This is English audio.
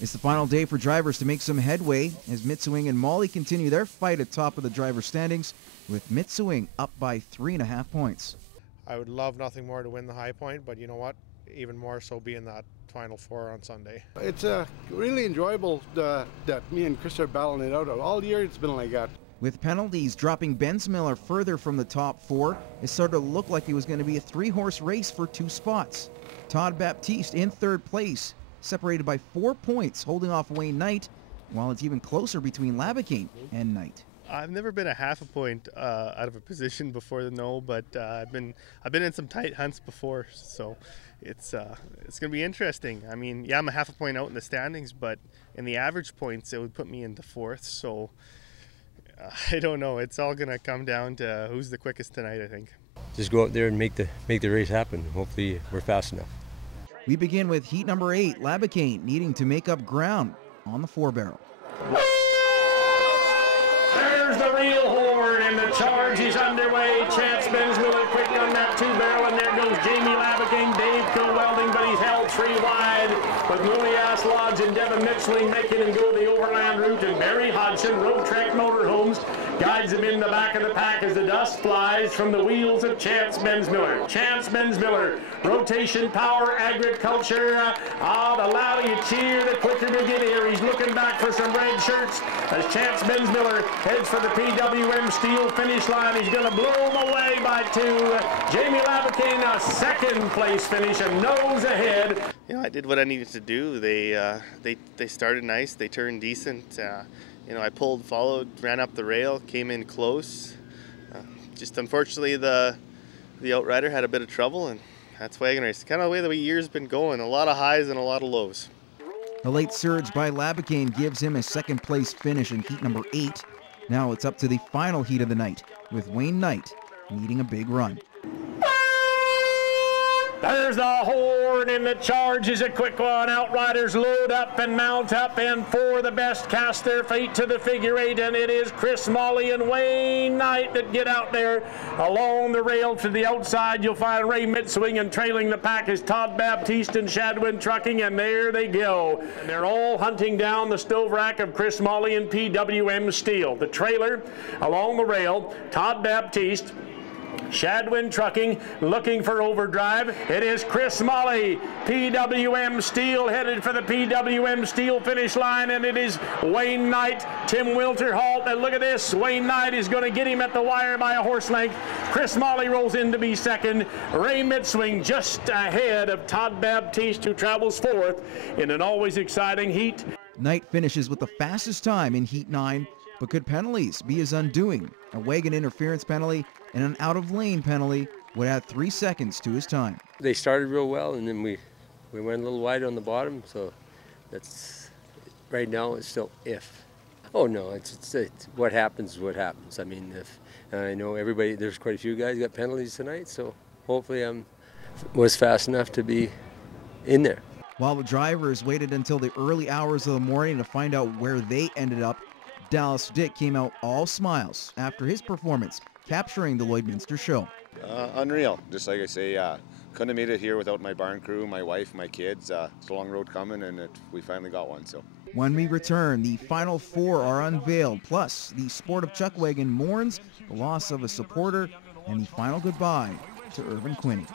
It's the final day for drivers to make some headway as Mitswing and Molly continue their fight at top of the driver standings, with Mitswing up by 3.5 points. I would love nothing more to win the high point, but you know what? Even more so be in that Final Four on Sunday. It's really enjoyable that me and Chris are battling it out. All year it's been like that. With penalties dropping Bensmiller further from the top four, it started to look like it was going to be a 3-horse race for 2 spots. Todd Baptiste in 3rd place, separated by 4 points, holding off Wayne Knight, while it's even closer between Labakane and Knight. I've never been a half a point out of a position before the no, but I've been in some tight hunts before, so it's going to be interesting. I mean, yeah, I'm a half a point out in the standings, but in the average points, it would put me into 4th. So I don't know. It's all going to come down to who's the quickest tonight, I think. Just go out there and make the race happen. Hopefully, we're fast enough. We begin with heat number 8, Labakane needing to make up ground on the 4-barrel. There's the real horn, and the charge is underway. Chance Bensmiller quick on that 2-barrel, and there goes Jamie Labakane, Dave Co-Welding, but he's held 3 wide, with Mooney-Ass Lodge and Devin Mitswing making him go the overland route, and Barry Hodgson, Road Trek Motorhomes, guides him in the back of the pack as the dust flies from the wheels of Chance Bensmiller. Chance Bensmiller, Rotation Power Agriculture, the louder you cheer, the quicker we get here. He's looking back for some red shirts as Chance Bensmiller heads for the PWM Steel finish line. He's going to blow him away by 2. Jamie Labakane, a 2nd place finish, and nose ahead. You know, I did what I needed to do. They started nice. They turned decent. You know, I pulled, followed, ran up the rail, came in close. Just unfortunately, the outrider had a bit of trouble, and that's wagon race. Kind of the way the year's been going. A lot of highs and a lot of lows. A late surge by Labakane gives him a 2nd place finish in heat number 8. Now it's up to the final heat of the night, with Wayne Knight needing a big run. There's the horn, and the charge is a quick one. Outriders load up and mount up, and for the best cast their feet to the figure 8, and it is Chris Molly and Wayne Knight that get out there along the rail to the outside. You'll find Ray Mitswing, and trailing the pack is Todd Baptiste and Shadwin Trucking, and there they go. And they're all hunting down the stove rack of Chris Molly and PWM Steel. The trailer along the rail, Todd Baptiste, Shadwin Trucking looking for overdrive. It is Chris Molly, PWM Steel, headed for the PWM Steel finish line, and it is Wayne Knight, Tim Wilterhalt, and look at this, Wayne Knight is going to get him at the wire by a horse length. Chris Molly rolls in to be 2nd. Ray Mitswing just ahead of Todd Baptiste, who travels 4th in an always exciting heat. Knight finishes with the fastest time in heat 9, but could penalties be his undoing? A wagon interference penalty and an out-of-lane penalty would add 3 seconds to his time. They started real well, and then we went a little wide on the bottom, so that's right now it's still if. Oh no, it's what happens is what happens. I mean, if I know everybody, there's quite a few guys got penalties tonight, so hopefully I was fast enough to be in there. While the drivers waited until the early hours of the morning to find out where they ended up, Dallas Dick came out all smiles after his performance, capturing the Lloydminster show. Unreal. Just like I say, couldn't have made it here without my barn crew, my wife, my kids. It's a long road coming, and we finally got one. So when we return, the final 4 are unveiled, plus the Sport of Chuckwagon mourns the loss of a supporter and the final goodbye to Irvin Quinney.